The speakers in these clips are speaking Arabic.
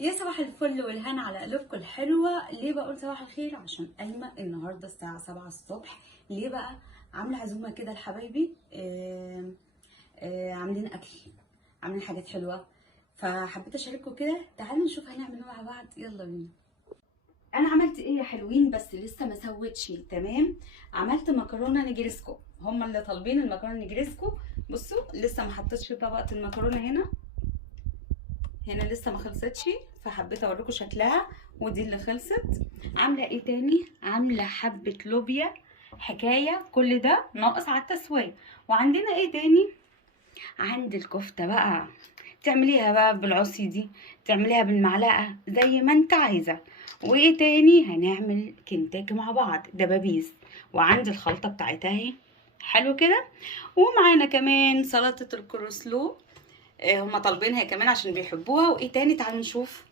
يا صباح الفل والهنا على قلوبكم الحلوه. ليه بقول صباح الخير؟ عشان قايمه النهارده الساعه 7 الصبح. ليه بقى؟ عامله عزومه كده لحبايبي. عاملين اكل، عاملين حاجات حلوه، فحبيت اشارككم كده. تعالوا نشوف هنعمل مع بعض، يلا بينا. انا عملت ايه يا حلوين؟ بس لسه ما سويتش. تمام، عملت مكرونه نجريسكو. هما اللي طالبين المكرونه نجريسكو. بصوا لسه ما حطيتش طبقه المكرونه هنا لسه ما خلصتش، فحبيت اوريكم شكلها. ودي اللي خلصت. عامله ايه تاني؟ عامله حبه لوبيا حكايه. كل ده ناقص على التسويه. وعندنا ايه تاني؟ عند الكفته بقى، تعمليها بقى بالعصي دي، تعمليها بالمعلقه زي ما انت عايزه. وايه تاني؟ هنعمل كنتاكي مع بعض، دبابيس. وعندي الخلطه بتاعتها اهي، حلو كده. ومعانا كمان سلطه الكروسلو، هما طالبينها كمان عشان بيحبوها. وايه تاني؟ تعالوا نشوف.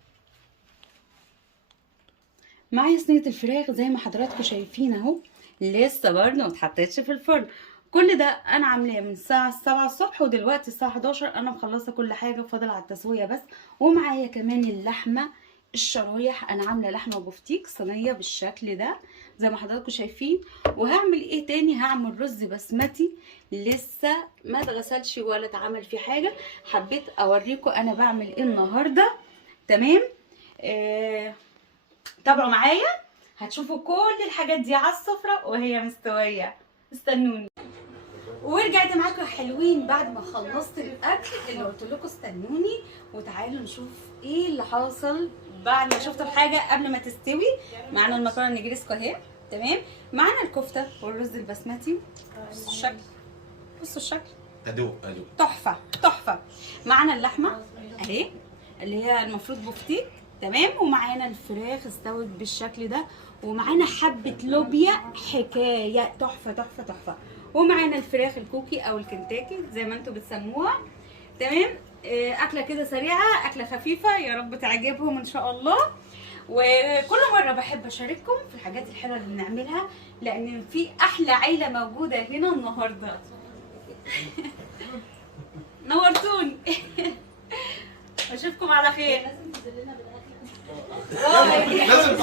معايا صينيه الفراخ زي ما حضراتكم شايفين اهو، لسه برضه ما اتحطتش في الفرن. كل ده انا عاملاه من الساعه 7 الصبح، ودلوقتي الساعه 11 انا مخلصه كل حاجه، فاضل على التسويه بس. ومعايا كمان اللحمه الشرايح، انا عامله لحمه بفتيك صينيه بالشكل ده زي ما حضراتكم شايفين. وهعمل ايه تاني؟ هعمل رز بسمتي لسه ما اتغسلش ولا اتعمل فيه حاجه. حبيت اوريكم انا بعمل ايه النهارده. تمام، تابعوا معايا، هتشوفوا كل الحاجات دي على السفره وهي مستويه. استنوني. ورجعت معاكم حلوين بعد ما خلصت الاكل اللي قلت لكم استنوني. وتعالوا نشوف ايه اللي حاصل بعد ما شفتوا الحاجه قبل ما تستوي. معانا المكرونه النجريسكو اهي، تمام. معانا الكفته والرز البسمتي. بصوا الشكل، بصوا الشكل، ادوق تحفه تحفه. معانا اللحمه اهي اللي هي المفروض بفتيك، تمام. ومعانا الفراخ استوت بالشكل ده. ومعانا حبه لوبيا حكايه، تحفه تحفه تحفه. ومعانا الفراخ الكوكي او الكنتاكي زي ما انتم بتسموها، تمام. اكله كده سريعه، اكله خفيفه، يا رب تعجبهم ان شاء الله. وكل مره بحب اشارككم في الحاجات الحلوه اللي بنعملها، لان في احلى عيله موجوده هنا النهارده. نورتوني. اشوفكم على خير. لازم